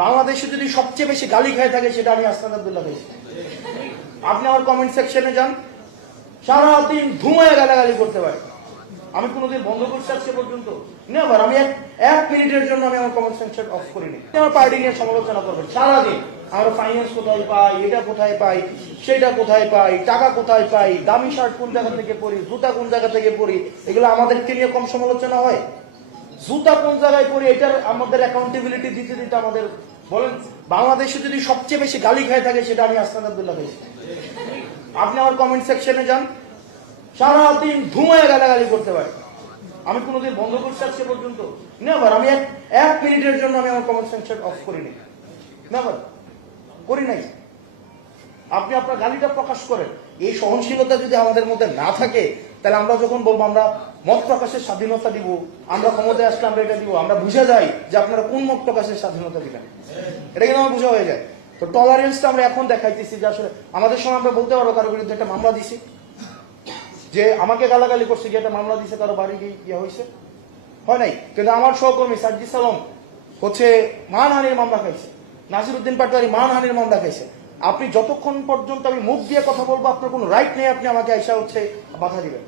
বাংলাদেশে যদি সবচেয়ে বেশি গালি খায় থাকে, সেটা আমি আস্তাদ আব্দুল্লাহ খাইছি আপনি আমার কমেন্ট সেকশনে যান। সারাদিন ধুমায় গালাগালি করতে পারে আমি কোনোদিন বন্ধ করছি আজকে পর্যন্ত। নেবার আমি এক মিনিটের জন্য আমি আমার কমেন্ট সেকশন অফ করিনি। আমার পার্টি নিয়ে সমালোচনা করবেন। সারাদিন। আমরা ফাইন্যান্স কোথায় পাই, এটা কোথায় পাই, সেটা কোথায় পাই, টাকা কোথায় পাই, দামি শার্ট কোন জায়গা থেকে পড়ি জুতা কোন জায়গা থেকে পড়ি এগুলো আমাদেরকে নিয়ে কম সমালোচনা হয়? জুতা কোন জায়গায় পরি এটার আমাদের অ্যাকাউন্টেবিলিটি দিতে দিতে আমাদের বলেন, বাংলাদেশে যদি সবচেয়ে বেশি গালি খায় থাকে, সেটা আমি আস্তাদ আব্দুল্লাহ আপনি আমার কমেন্ট সেকশনে যান। সারাদিন ধুমায় গালাগালি করতে পারি আমি কোনোদিন বন্ধ করছি আজকে পর্যন্ত। নেবার আমি এক মিনিটের জন্য আমি আমার কমেন্ট সেকশন অফ করি করিনি। নেবার করি নাই। আপনি আপনার গালিটা প্রকাশ করেন। এই সহনশীলতা যদি আমাদের মধ্যে না থাকে, তাহলে আমরা যখন বলব, আমরা মত প্রকাশের স্বাধীনতা দিব, আমরা ক্ষমতায় আসলে আমরা এটা দিব, আমরা বুঝে যাই যে আপনারা কোন মত প্রকাশের স্বাধীনতা দিবেন। এটা কিন্তু আমার বোঝা হয়ে যায়। তো টলারেন্সটা আমরা এখন দেখাইতেছি যে আসলে আমাদের সময় আমরা বলতে পারব কারও বিরুদ্ধে একটা মামলা দিছি। যে আমাকে গালাগালি করছে যে একটা মামলা দিছে, কারও বাড়ি গিয়ে ইয়ে হয়েছে। হয় নাই? কিন্তু আমার সহকর্মী সাজ্জি সালম হচ্ছে মানহানির মামলা খাইছে। নাসির উদ্দিন পাটোয়ারি মানহানির মামলা খাইছে। আপনি যতক্ষণ পর্যন্ত আমি মুখ দিয়ে কথা বলব, আপনার কোনো রাইট নেই, আপনি আমাকে আইসা হচ্ছে বাধা দিবেন।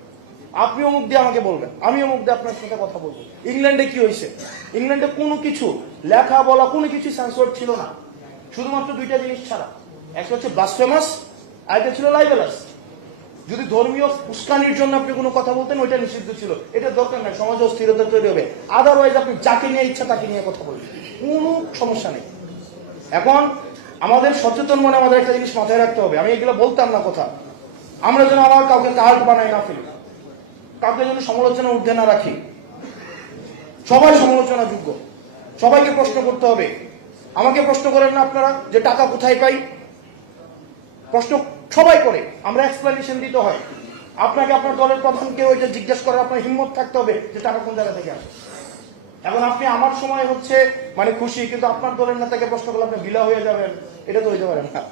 আপনিও মুখ দিয়ে আমাকে বলবেন আমিও মুখ দিয়ে আপনার সাথে কথা বলব। ইংল্যান্ডে কি হয়েছে? ইংল্যান্ডে কোনো কিছু লেখা বলা কোনো কিছু সেন্সর ছিল না। শুধুমাত্র দুইটা জিনিস ছাড়া। একটা হচ্ছে ব্লাসফেমাস আর একটা ছিল লাইবেলাস যদি ধর্মীয় উস্কানির জন্য আপনি কোনো কথা বলতেন, ওইটা নিষিদ্ধ ছিল। এটা দরকার নাই, সমাজে অস্থিরতা তৈরি হবে। আদারওয়াইজ আপনি যাকে নিয়ে ইচ্ছা তাকে নিয়ে কথা বলবেন। কোনো সমস্যা নেই। এখন আমাদের সচেতন মনে আমাদের একটা জিনিস মাথায় রাখতে হবে। আমি এগুলো বলতাম না কথা। আমরা যেন আবার কাউকে কার্ড বানাই না ফেলি। কাউকে যেন সমালোচনা ঊর্ধ্বে না রাখি, সবাই সমালোচনা যোগ্য সবাইকে প্রশ্ন করতে হবে, আমাকে প্রশ্ন করেন না আপনারা যে টাকা কোথায় পাই? প্রশ্ন সবাই করে, আমরা এক্সপ্লেনেশন দিতে হয়। আপনাকে আপনার দলের প্রধানকে ওইটা জিজ্ঞেস করার আপনার হিম্মত থাকতে হবে যে টাকা কোন জায়গা থেকে আসে। এখন আপনি আমার সময় হচ্ছে মানে খুশি, কিন্তু আপনার দলের নেতাকে প্রশ্ন করলে আপনি বিলা হয়ে যাবেন, এটা তো হইতে পারে না।